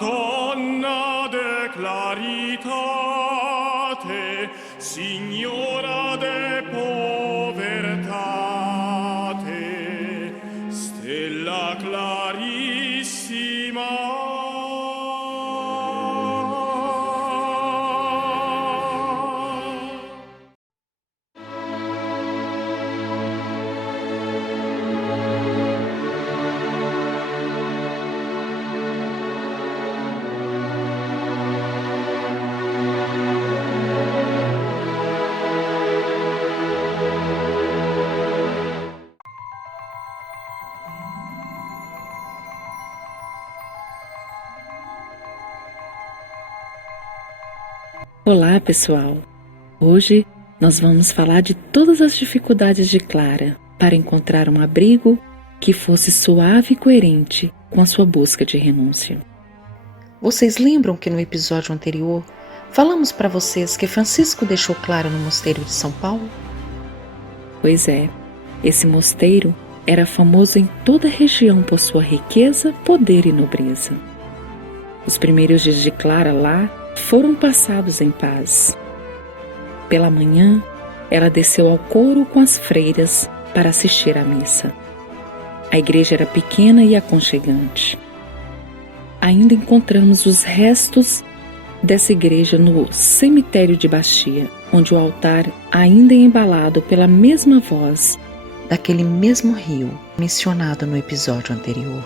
Madonna de claritate, Signora de povertate, Stella clarissima. Olá, pessoal! Hoje nós vamos falar de todas as dificuldades de Clara para encontrar um abrigo que fosse suave e coerente com a sua busca de renúncia. Vocês lembram que no episódio anterior falamos para vocês que Francisco deixou Clara no mosteiro de São Paulo? Pois é, esse mosteiro era famoso em toda a região por sua riqueza, poder e nobreza. Os primeiros dias de Clara lá foram passados em paz. Pela manhã, ela desceu ao coro com as freiras para assistir à missa. A igreja era pequena e aconchegante. Ainda encontramos os restos dessa igreja no cemitério de Bastia, onde o altar ainda é embalado pela mesma voz daquele mesmo rio mencionado no episódio anterior.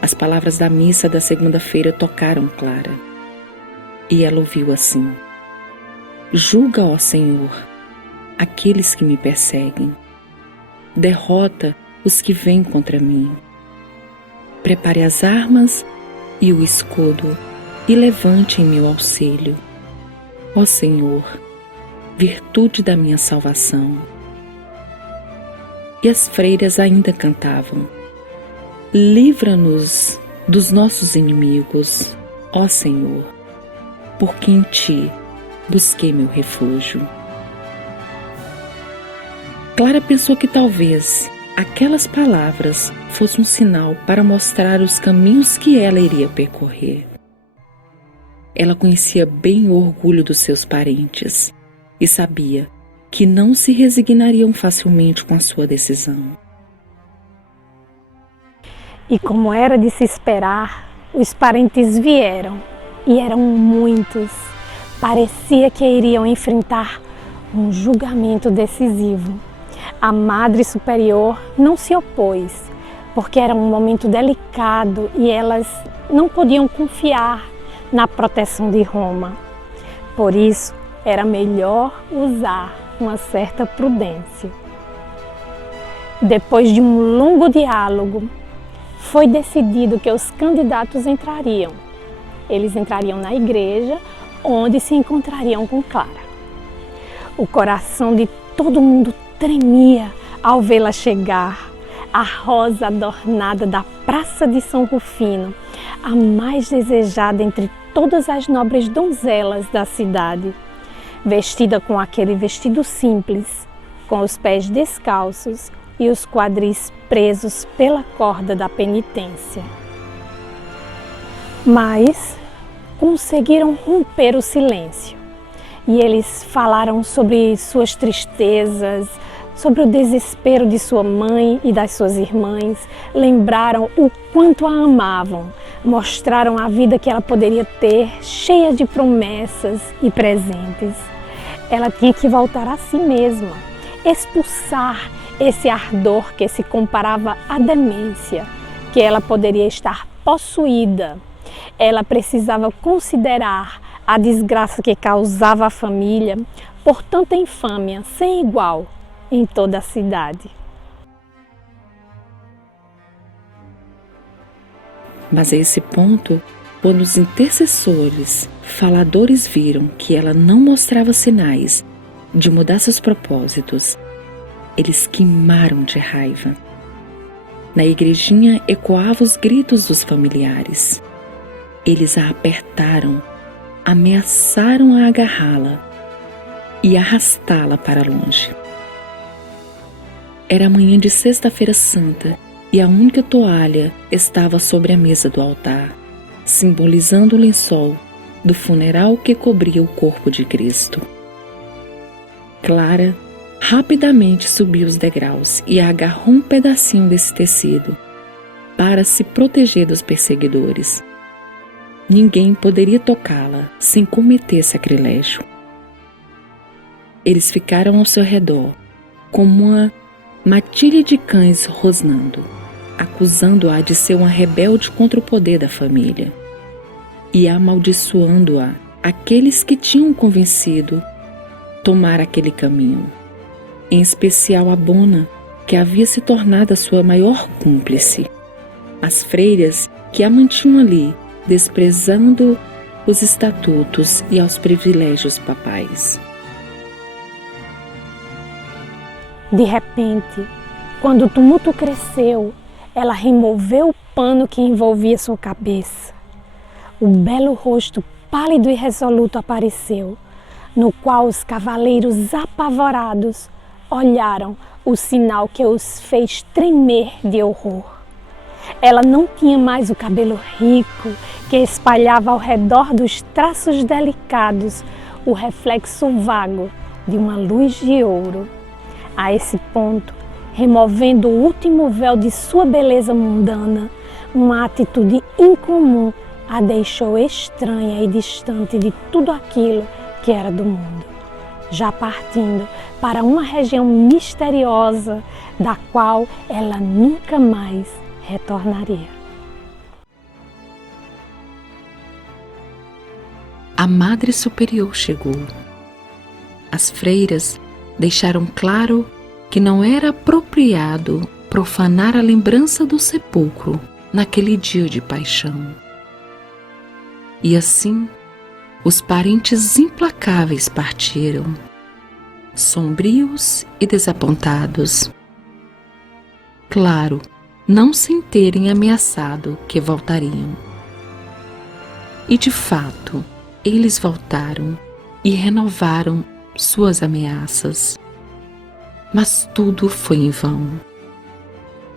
As palavras da missa da segunda-feira tocaram Clara. E ela ouviu assim: julga, ó Senhor, aqueles que me perseguem. Derrota os que vêm contra mim. Prepare as armas e o escudo e levante em meu auxílio. Ó Senhor, virtude da minha salvação. E as freiras ainda cantavam: livra-nos dos nossos inimigos, ó Senhor, porque em Ti busquei meu refúgio. Clara pensou que talvez aquelas palavras fossem um sinal para mostrar os caminhos que ela iria percorrer. Ela conhecia bem o orgulho dos seus parentes e sabia que não se resignariam facilmente com a sua decisão. E como era de se esperar, os parentes vieram. E eram muitos. Parecia que iriam enfrentar um julgamento decisivo. A Madre Superior não se opôs, porque era um momento delicado e elas não podiam confiar na proteção de Roma. Por isso, era melhor usar uma certa prudência. Depois de um longo diálogo, foi decidido que os candidatos entrariam. Eles entrariam na igreja, onde se encontrariam com Clara. O coração de todo mundo tremia ao vê-la chegar, a rosa adornada da Praça de São Rufino, a mais desejada entre todas as nobres donzelas da cidade, vestida com aquele vestido simples, com os pés descalços e os quadris presos pela corda da penitência. Mas conseguiram romper o silêncio e eles falaram sobre suas tristezas, sobre o desespero de sua mãe e das suas irmãs, lembraram o quanto a amavam, mostraram a vida que ela poderia ter, cheia de promessas e presentes. Ela tinha que voltar a si mesma, expulsar esse ardor que se comparava à demência, que ela poderia estar possuída. Ela precisava considerar a desgraça que causava à família por tanta infâmia sem igual em toda a cidade. Mas a esse ponto, quando os intercessores, faladores viram que ela não mostrava sinais de mudar seus propósitos, eles queimaram de raiva. Na igrejinha ecoavam os gritos dos familiares. Eles a apertaram, ameaçaram a agarrá-la e arrastá-la para longe. Era manhã de sexta-feira santa e a única toalha estava sobre a mesa do altar. simbolizando o lençol do funeral que cobria o corpo de Cristo. Clara rapidamente subiu os degraus e agarrou um pedacinho desse tecido para se proteger dos perseguidores. Ninguém poderia tocá-la sem cometer sacrilégio. Eles ficaram ao seu redor, como uma matilha de cães rosnando, acusando-a de ser uma rebelde contra o poder da família e amaldiçoando-a aqueles que tinham convencido tomar aquele caminho, em especial a Bona, que havia se tornado a sua maior cúmplice, as freiras que a mantinham ali, desprezando os estatutos e aos privilégios papais. De repente, quando o tumulto cresceu, ela removeu o pano que envolvia sua cabeça. O belo rosto pálido e resoluto apareceu, no qual os cavaleiros apavorados olharam o sinal que os fez tremer de horror. Ela não tinha mais o cabelo rico que espalhava ao redor dos traços delicados o reflexo vago de uma luz de ouro. A esse ponto, removendo o último véu de sua beleza mundana, uma atitude incomum a deixou estranha e distante de tudo aquilo que era do mundo, já partindo para uma região misteriosa da qual ela nunca mais retornaria. A Madre Superior chegou. As freiras deixaram claro que não era apropriado profanar a lembrança do sepulcro naquele dia de paixão. E assim, os parentes implacáveis partiram, sombrios e desapontados. Claro, não sem terem ameaçado que voltariam. E de fato, eles voltaram e renovaram suas ameaças. Mas tudo foi em vão.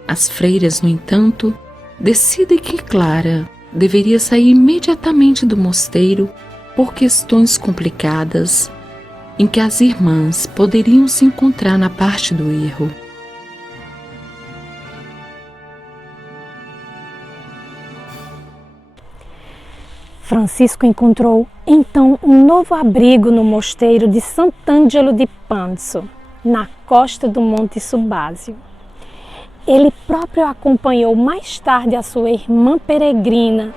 As freiras, no entanto, decidem que Clara deveria sair imediatamente do mosteiro por questões complicadas em que as irmãs poderiam se encontrar na parte do erro. Francisco encontrou então um novo abrigo no mosteiro de Sant'Angelo di Panzo, na costa do Monte Subásio. Ele próprio acompanhou mais tarde a sua irmã peregrina,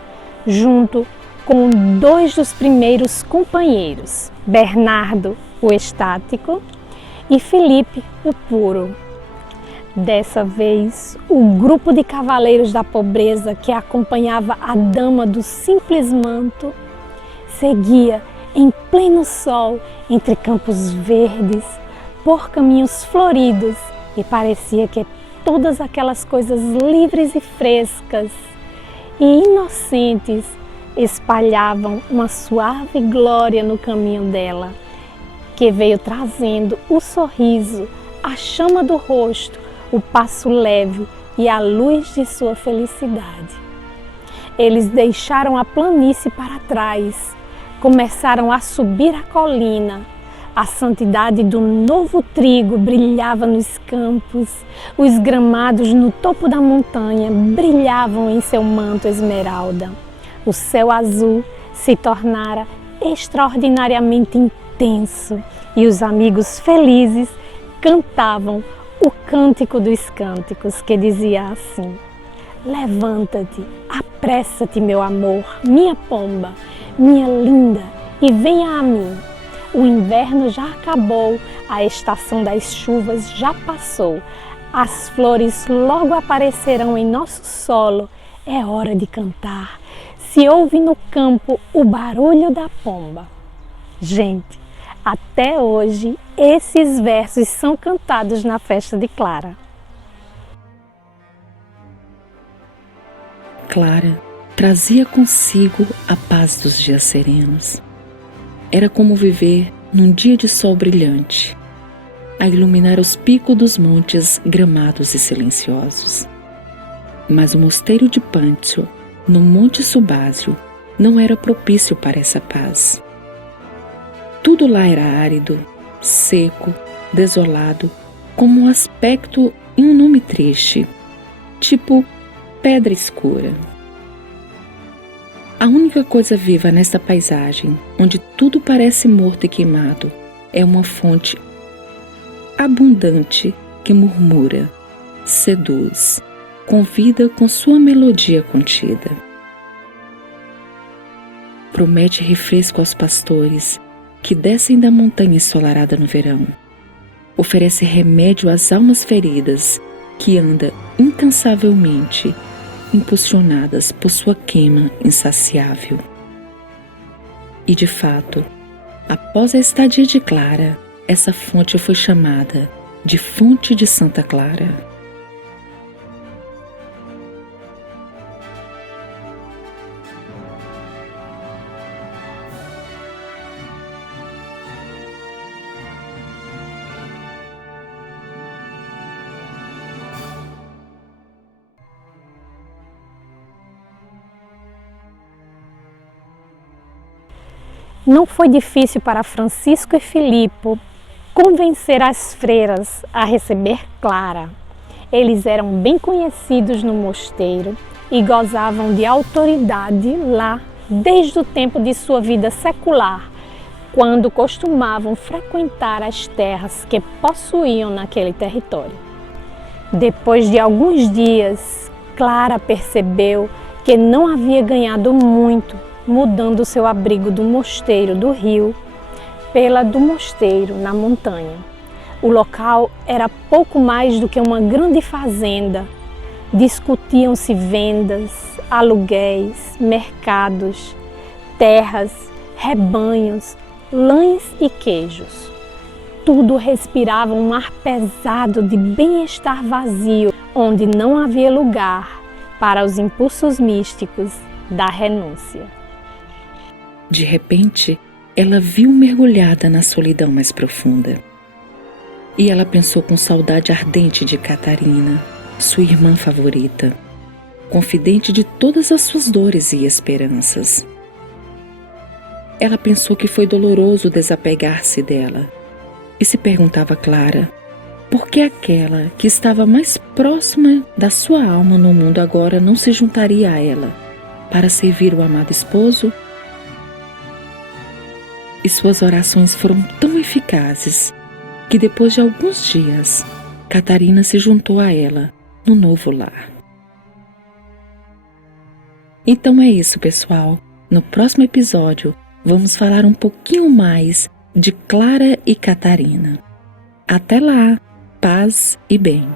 junto com dois dos primeiros companheiros, Bernardo, o Estático, e Felipe, o Puro. Dessa vez, o grupo de cavaleiros da pobreza que acompanhava a dama do simples manto seguia em pleno sol entre campos verdes, por caminhos floridos, e parecia que todas aquelas coisas livres e frescas e inocentes espalhavam uma suave glória no caminho dela, que veio trazendo o sorriso, a chama do rosto, o passo leve e a luz de sua felicidade. Eles deixaram a planície para trás, começaram a subir a colina. A santidade do novo trigo brilhava nos campos, os gramados no topo da montanha brilhavam em seu manto esmeralda. O céu azul se tornara extraordinariamente intenso e os amigos felizes cantavam o cântico dos cânticos, que dizia assim: levanta-te, apressa-te, meu amor, minha pomba, minha linda, e venha a mim. O inverno já acabou, a estação das chuvas já passou, as flores logo aparecerão em nosso solo, é hora de cantar. Se ouve no campo o barulho da pomba. Gente, até hoje esses versos são cantados na festa de Clara. Clara trazia consigo a paz dos dias serenos. Era como viver num dia de sol brilhante, a iluminar os picos dos montes gramados e silenciosos. Mas o mosteiro de Panzo no Monte Subásio, não era propício para essa paz. Tudo lá era árido, seco, desolado, como um aspecto e um nome triste, tipo pedra escura. A única coisa viva nesta paisagem, onde tudo parece morto e queimado, é uma fonte abundante que murmura, seduz, convida com sua melodia contida. Promete refresco aos pastores que descem da montanha ensolarada no verão. Oferece remédio às almas feridas que anda incansavelmente, impulsionadas por sua queima insaciável. E de fato, após a estadia de Clara, essa fonte foi chamada de Fonte de Santa Clara. Não foi difícil para Francisco e Filipe convencer as freiras a receber Clara. Eles eram bem conhecidos no mosteiro e gozavam de autoridade lá desde o tempo de sua vida secular, quando costumavam frequentar as terras que possuíam naquele território. Depois de alguns dias, Clara percebeu que não havia ganhado muito mudando seu abrigo do mosteiro do rio pela do mosteiro na montanha. O local era pouco mais do que uma grande fazenda. Discutiam-se vendas, aluguéis, mercados, terras, rebanhos, lãs e queijos. Tudo respirava um ar pesado de bem-estar vazio, onde não havia lugar para os impulsos místicos da renúncia. De repente, ela viu mergulhada na solidão mais profunda. E ela pensou com saudade ardente de Catarina, sua irmã favorita, confidente de todas as suas dores e esperanças. Ela pensou que foi doloroso desapegar-se dela e se perguntava a Clara por que aquela que estava mais próxima da sua alma no mundo agora não se juntaria a ela para servir o amado esposo. E suas orações foram tão eficazes que depois de alguns dias, Catarina se juntou a ela no novo lar. Então é isso, pessoal. No próximo episódio, vamos falar um pouquinho mais de Clara e Catarina. Até lá, paz e bem.